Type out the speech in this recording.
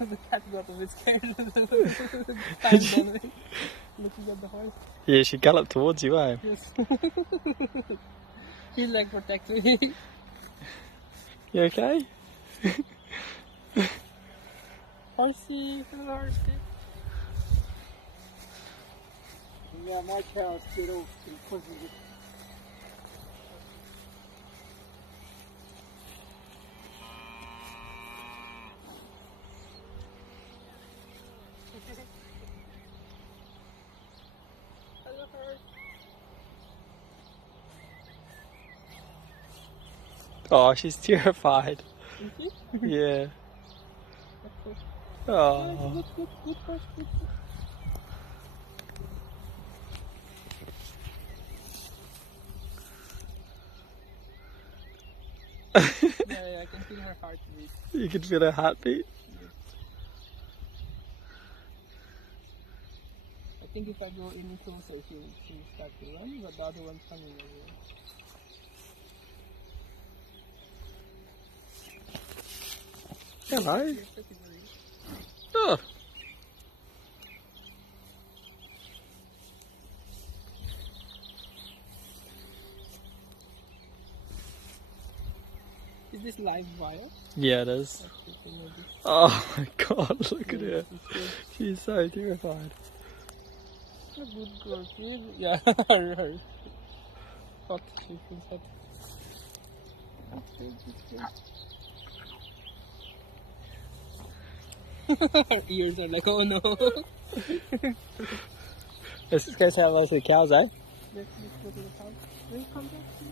The cat got a bit scared. Climbed down it, looking at the horse. Yeah, she galloped towards you, eh? Yes. He's like protecting me. You okay? Horsey, hello horsey. Yeah, my cows get off because of it. Hello horse. Oh, she's terrified. Is he? Yeah. Good, Oh. good horse, good. Yeah, I can feel her heartbeat. You can feel her heartbeat. I think if I go any closer, she'll start to run, but the other one's coming over. Hello. Yes, that's a very- Oh. Is this live wire? Yeah, it is. That's the thing with this. Oh my god, look at her. It's good. She's so terrified. A good girl. Yeah, her. Hot. She feels hot. Her ears are like, oh no. Let's just go say hello to the cows, eh? Let's go to the house. Will you come back to me?